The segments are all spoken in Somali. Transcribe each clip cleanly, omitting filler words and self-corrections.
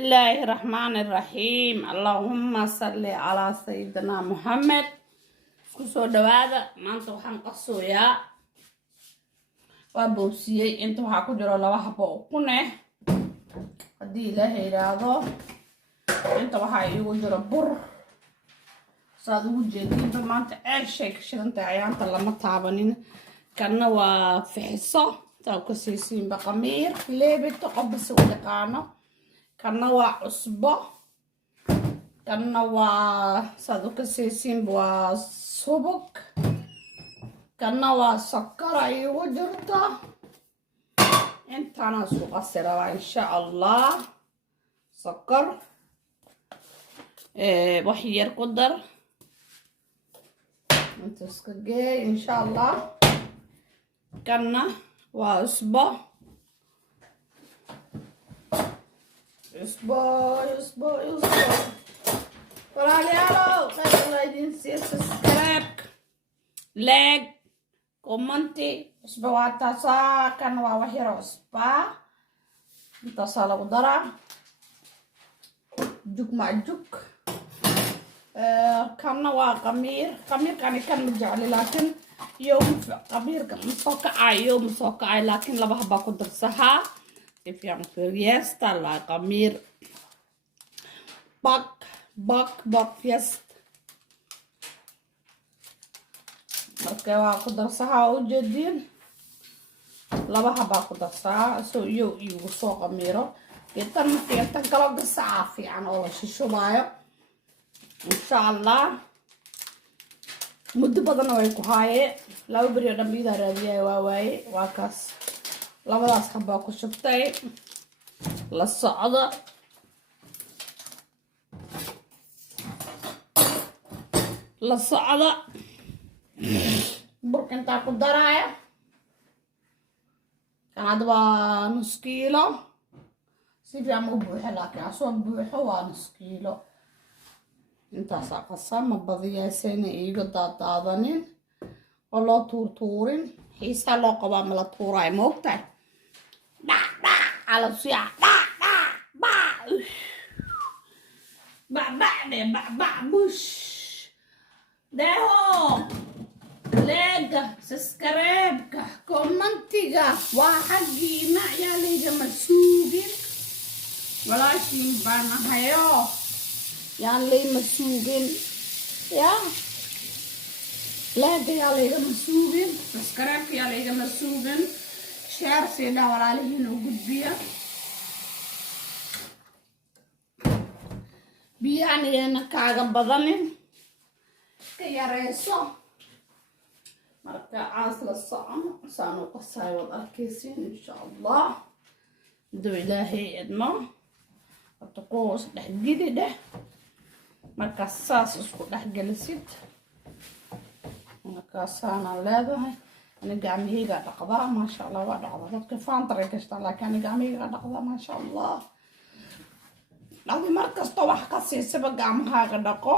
الله الرحمن الرحيم اللهم صل على سيدنا محمد kusoo dhawaada maanta waxaan qasoyaa waa boosiyey inta waxaa ku jiro 2 xabo oo kuneh hadii ilaahay yiraahdo inta waxaa iigu jiro bur saad ugu jeedinba maanta eeshay ka shidanta ayaanta lama taabanin kana waa fixiso taa ku siisiin baqamiir leebito qabsi u yaqaano kana waa cusbo kana waa saad u siisiin waa subuk kana waa sokor iigu jirta intana isku qasi rabaa insha allah sokor wax yar ku dar انت اسكجي ان شاء الله كنا واسبوع اسبوع فراليالو خير الله يدين سير سبسكرايب لايك كومنتي اسبوع تاسا كان وحير اسبوع تاسا لو درا جوك مع جوك كان وقمير كان مجعل لكن يوم قمير كان يوم مسوقع لكن لبها باكو درسها كيف يعني فيستا لا قمير باك فيست marka waa ku darsaha u jeedin labaha baa ku darsaa soo igu soo qamiiro intan fiirtan kala gasaa fiican oo la shishubayo إن شاء الله مدة بدنا وياكو هاي لو بريو دمبيدا راديا واي واكاس لو بداس كباكو شفتاي للصعدة بركن تاكو درايا كان عدوا نص كيلو سيفي عمو بوحي لكن عصوان بوحي نص كيلو intaas aqasa ma badiyayseena iiga daadaadanin oo loo tuurtuurin xiisa loo qabaa ma la tuuraay moogtahay ala siya bush deho leega saskareebka komantiga waa xaggiina yaa laygama suugin walaashiin baan ahayo yaan layma suugin ya leega yaa laygama suugin saskareebka yaa laygama suugin sheer siidhaa walaalihiin u gudbiya biyaan iyana kaaga badanin ka yareyso marka caas la socono saan u qasaay waad arkaysiin insha allah haduu ilaahay idmo horta kuwas dhex gidi dheh markaas saas isku dhex gelisid markaasaana leedahay ani gacmahayga dhaqdaa maasha allah waa dhaqdaa dadka faantaray gashtaan laakiin ani gacmahayga dhaqdaa maasha allah adi markasta wax ka siisaba gacmahaaga dhaqo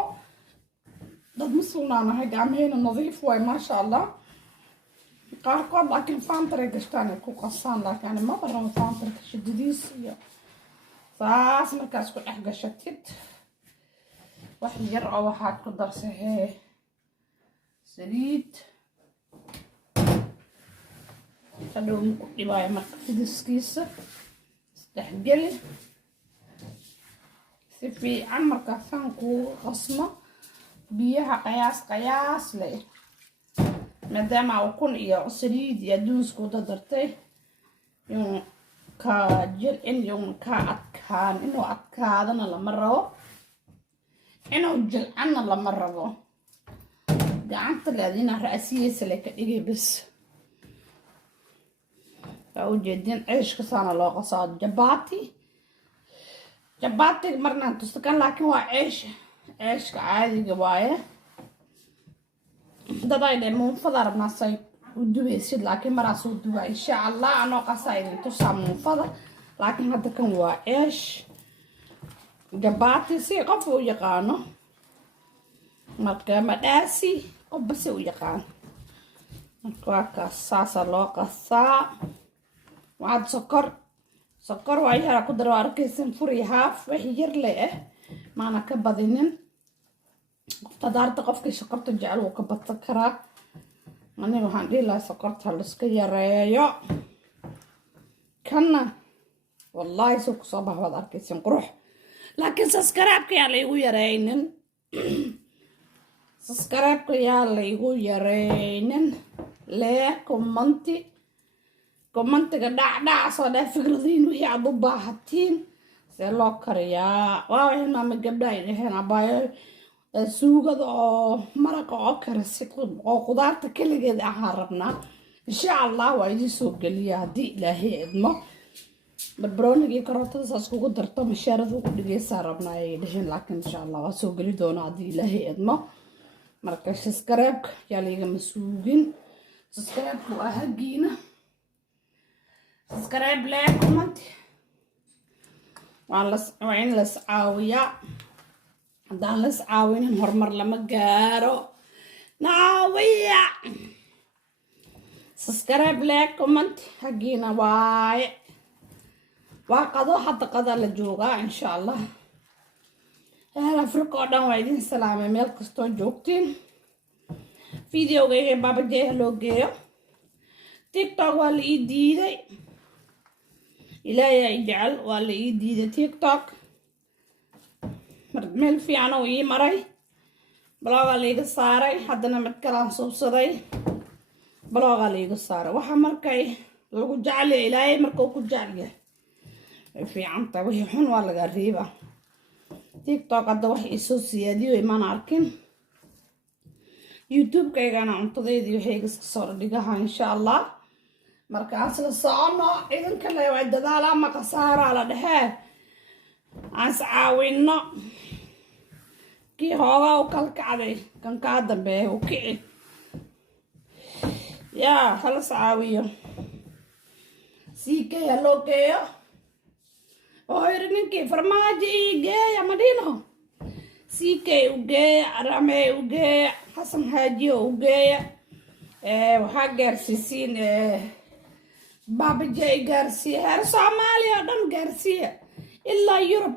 dad muslimaanahay gacmahayna nadiif waay maasha allah qaarkood laakiin faantaray gashtaan ay ku qasaan laakiin ani ma barano faantarka shidadiis iyo saas markaas ku dhex gashatid wax yar oo waxaad ku darsahee saliid hadhow ku dhibaayo marka fidiskiisa isdhexgeli si fiican markaasaan kuugu qasmo biyaha qayaas leh maadaama ukun iyo saliid iyo adduunsku dadartay yung ka jilcin yung ka adkaan inuu adkaadana lama rabo inuu jilcanna lama rabo gacanta leedina ra'siyeysa le ka dhigay bas waa u jeedin ceeshka saana loo qasaa jabaati marnaan tusta kan laakiin waa ceeshka caadiga waaye daday dhe muunfada rabnaa say u dubaysid laakiin maraas u duba insha allah anoo qasaa idin tusaa muunfada laakiin hadda kan waa ceesh jabaati si qof u yaqaano marka madhaasi qofba si u yaqaan marka waa kaas saasa loo qasaa waxaad سكر وعيها قدر واركيسن فري هاف وحي يرلي ما أنا كبدينن قدرت قفك سكرت جعل وكبت سكرة أنا وحندي لا سكرت هالسكية ريا كنا والله سوق صباح واركيسن قروح لكن سكرابك يا ليغو يرينن سكرابك يا ليغو يرينن ليه كومنتي دع صدا فكرتين وهي عبو باحتين سيلو كريا واو ما مقبدا يريهن أبايا سوغد أو مرق أو كرسي أو خضارت كل جد أحربنا إن شاء الله وعيدي سوق لي دي إلهي إدمه بربروني كراتة ساسكو درتو مشارد وكل ساربنا يدهن لكن إن شاء الله سوق لي دونا دي إلهي إدمه مركز سكرابك ياليغا مسوقين سكرابك وأهجينا سكراب لا كومنت وعين لس عاوية دان لس عاوين هرمر لما جارو نعاوية سكراب لا كومنت هجينا واي وقضوا حتى قضى للجوغا إن شاء الله أنا فرقوا دان وايدين سلامة ميل كستون جوكتين فيديو جاي بابا جاي لو جاي تيك توك والي إيدي إلهي يجعل والي إيدي تيك توك ميل في عنا وي مري بلاغا ليغا ساري حدنا متكلان صوبصدي بلاغا ليغا ساري وحا مركي لغو جعلي إلهي مركو كو جعلي في عنتا وحي حن والغا ريبا تيك توك هذا وحي إسو سيادي ويمان عاركين يوتيوب كيغانا عنتديدي وحي قصصور ديغاها إن شاء الله مركز الصعونة إذن كلا يوعد دالا ما قصارى على دهيه عاس عاوينا كي هوغا وكالك عدي كان كادن بيه وكي يا خلص عاوية سيكي هلو كيو وهيرنكي فرماجي جاية مدينة سيكي وجاية رامي وجاية حسن هاجي وجاية وحاجة رسيسين بابا جاي جارسيا هر صوماليا دم جارسيا إلا يوروب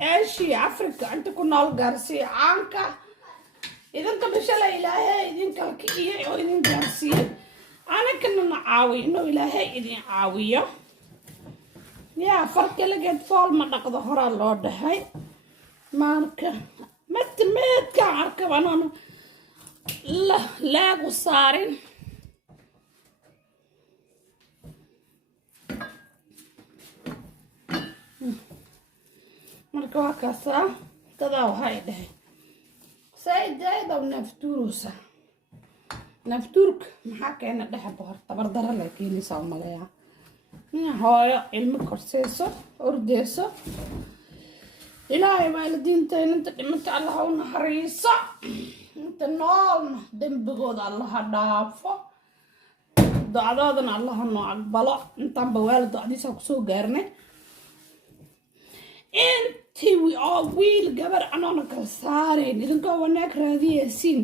آسيا أفريقيا أنت كنا جارسيا عنك إذا أنت بشلا إلهي إذا كالكية أو إذا جارسيا أنا كنا نعاوي إنه إلهي إذا عاوية يا فرق لقيت فول ما نقض هرا اللود هاي ماركة مت كعركة وانا لا قصارين marka waa kaasaa dadaa waxay dhahay saydaada naftuurusa naftuurka maxaa keena dhexe bohor tabardara la keenaysaa u maleeyaa hooyo ilmo korseyso ordeyso ilaahay waalidiinteena inta dhimata allaha u naxariiso inta noolna dembigooda allaha dhaafo ducadoodana allaha noo aqbalo intaanba waalid ducdiisa kusoo gaarnay intii oo wiil gabar anoona kala saareen idinkoo wanaag raadiyeysiin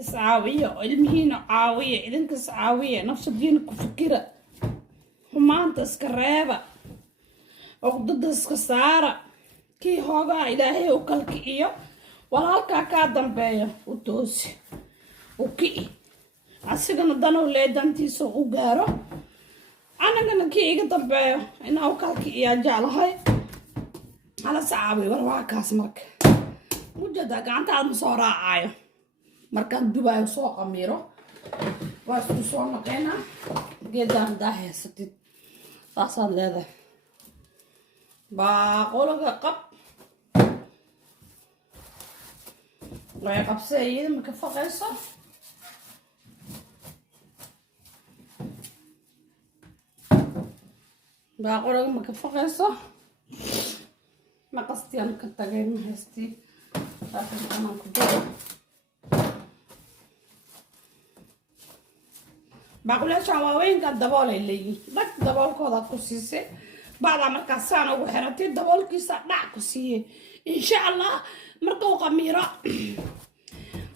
iscaawiya oo ilmihiina caawiya idinka iscaawiya nafsadiina ku fikira xumaanta iska reeba cuqdada iska saara kii hoogaa ilaahay u kalkiciyo walaalkaa kaa dambeeya u toosi u kici asigana danow lee dantiisa u gaaro anagana kii iga dambeeyo inaa u kalkiciyaa jeclahay hala sacaabiyo war waa kaas marka mujada gacantaada ma soo raacayo markaan dubaayo soo qamiiro waa isku soo naqeynaa geedaan hadaa haysatid saasaad leedahay baaqulaga qab way qabsee iyada maka faqayso baaqulaga maka faqayso maqastiyan ka tagay ma haystii laakiin anaan ku daro baaqulaashaan waaweynka daboolay leeyihin dhag daboolkoodaad ku siisay bacdaa markaas saan ugu xiratay daboolkiisa dhac ku siiyey insha allah markuu qamiiro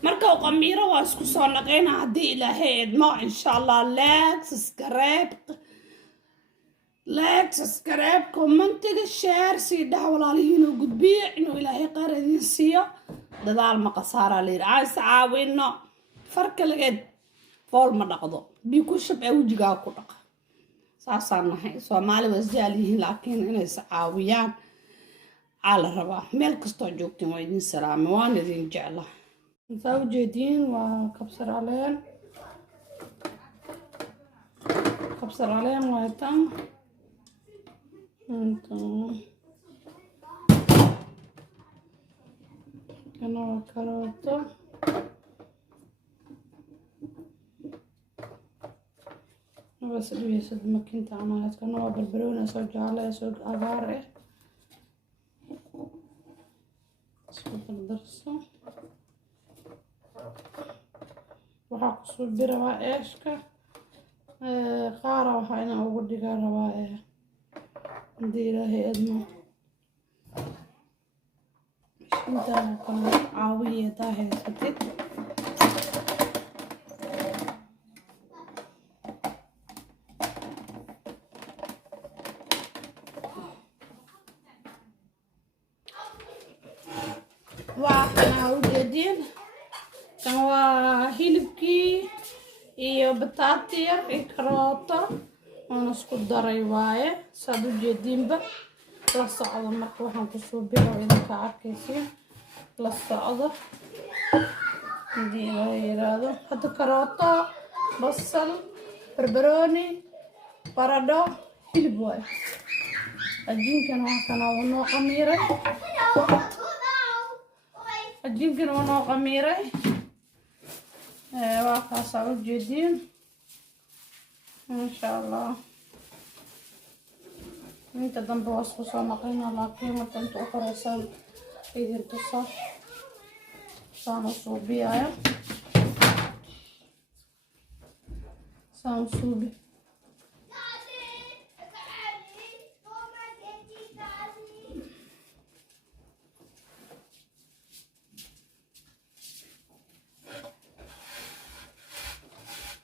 marka uu qamiiro waa isku soo naqayna haddii ilaahay idmo insha allah like subscribe commentiga share sii dhaha walaalihiin oo gudbiya inuu ilaahay qaar idin siiyo dadaal ma qasaara leer aan saawino farkaleed fool ma dhaqdo bi ku shab ee wajiga ku dhaq saasaan nahay Soomaali waa isjecelihiin laakiin inay saawiyaan ala rabaa meel kasto joogtiin waa idin salaamo waan idin jeclaa inta ujeedin waa kabsar caleen waa tan kana karooto بس اللي يسد مكنت عملت كنا بالبرونة سوق على سوق عبارة سوق الدرسة وحقص بروا إيشك قارة وحنا أقول لك رواية ديرة هي أدمى مش أنت كنا عاوية تاهي ستت وأنا أوجدين كانوا هيلبكي iyo bataati yar iyo karooto oo isku daray waaye saad u jeedinba la socdo marka waxaan ku soo biro idinka arkaysiin la socdo hadii la yiraahdo hadda karooto basal barbarooni baradho hilib waaye ajiinkan waxaan noo qamiiray وقاص وجدين ما شاء الله انت ضمن وصفة نقينا لكن ما كنت أخرى سال إذا تصح صوبيا صوبي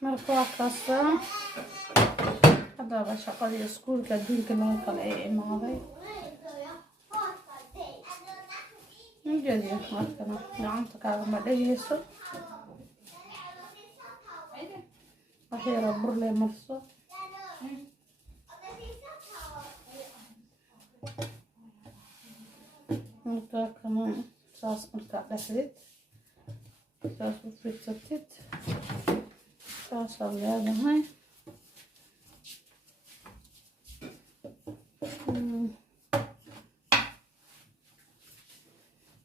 مركوا كاسة هذا بشقة سكول كدين كنا كلا ماضي نجدي مركنا نعم تكلم مدرسة أخيرا برلي مرسو مركا كمان صاص مركا دخلت صاص وفريتت صار هذا هاي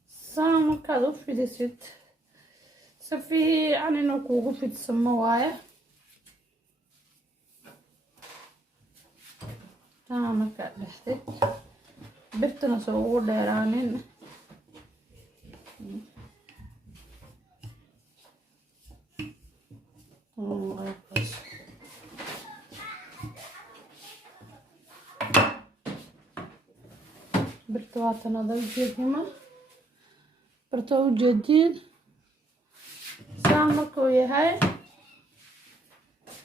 سام كذا في دست سفي يعني نكوه في السماوية تمام كذا بحثت بتنا سووا ديرانين برتواتنا ذا الجديمة برتو جديد سامك وياهاي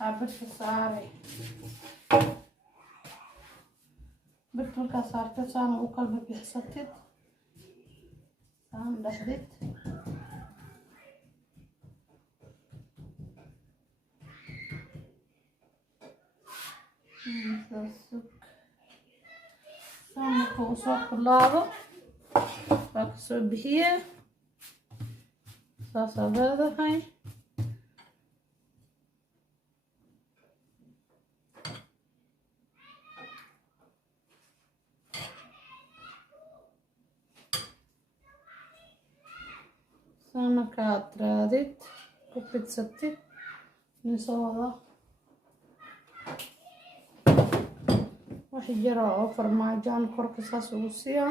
عبرت صاري برتو كسرت سام وقلبي بيحسدت سام دحدت سامك وصوك اللعبة فاكسو بهي صاصة هذا هاي سامك رادت كوبيت ستت نسوى waxay jira oo farmaajaan korka saas ugu siiya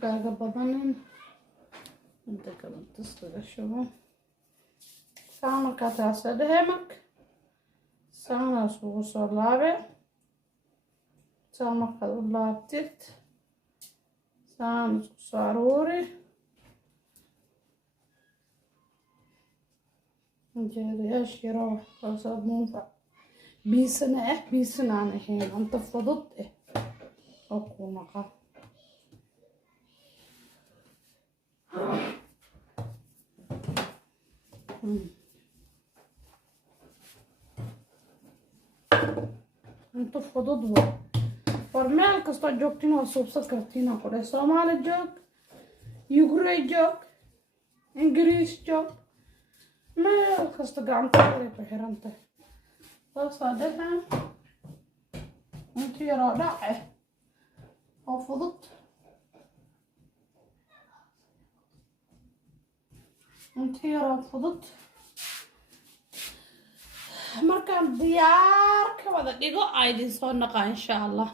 kaaga badanin inta kale taskaga shubo saamka taas dhahemak سانا سوق صلابة سانا قد لابتت سانا سوق صاروري جاري أشيرا وصاد منفع بيسنا بيسنا أنا حين أنت فضت أكون قا أنت فضت ورمال كستا جوكتين وصوبسات كرتين أقول سومالي جوك يوغري جوك إنجليز جوك meel kasta gacanta ay ku xiran tahay soo dhaxan intii yaro dhace oo fudud intii yaro fudud markaan diyaar ka wada dhigo aydin soo naqa insha Allah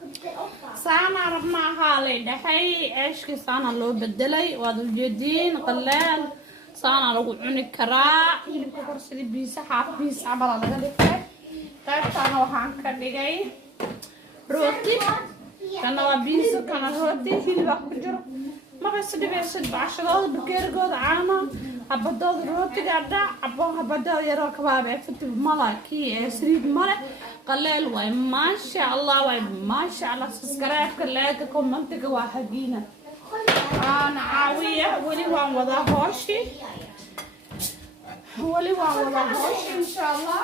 saana rabnaa haalay dhaxay eeshki saana loo bedelay waad u jeedin qalaal saana lagu cuni karaa hilibka korsada biisa xaaf biis camal laga dhigay qaybtaana waxaan ka dhigay rooti kana waa biis kana rooti hilib ku jiro markaas dhibaysid baashadooda bakeerigooda caano habadooda rootiga dhac habadooda yaroo kabaab ee fitib malaki ee saliid male qaleel way maasha Allah way maasha Allah subscribe-ka like comment-ga waa hagiina أنا عاوية ولي وان وضع هوشي إن شاء الله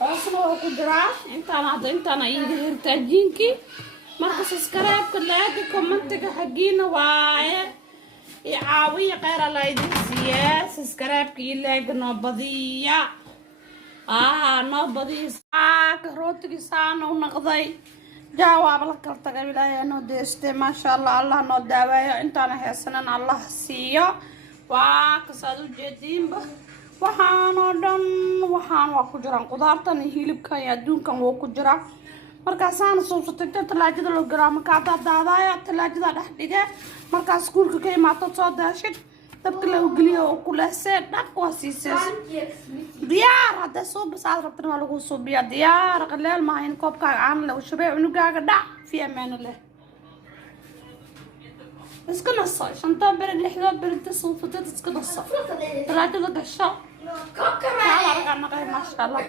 أصلا وقدرة انت أنا يجي هرتاجينكي مركز سبسكرايب كلاكي كومنتك حقينا واي عاوية غير الله يديسيا سبسكرايب كي لايك نوبضية نوبضية ساك روتك سانا ونقضي جواب لك التقبل يا نوديستي ما شاء الله الله نو داوايا انت انا حسنن الله سيو وكسادو جدين waxaan waa ku jiraan qudaartan hilibkan iyo adduunkan waa ku jira markaasaan soo sotay talaajada loo garaamo ka daadaaya talaajada dhex dhige markaas iskuulka ka imaato soo daashid dabka la geliyo oo ku leesay dhaq waa siisay diyaar hada soo basaad rabtana waa lagu soo biya diyaar qaleel ma in koobkaaga aan la shabay unugaaga dhac fi amaan leh iska naso shanta ber lixda ber tasoo fatad iska naso talaajada gasho كوكا ما شاء الله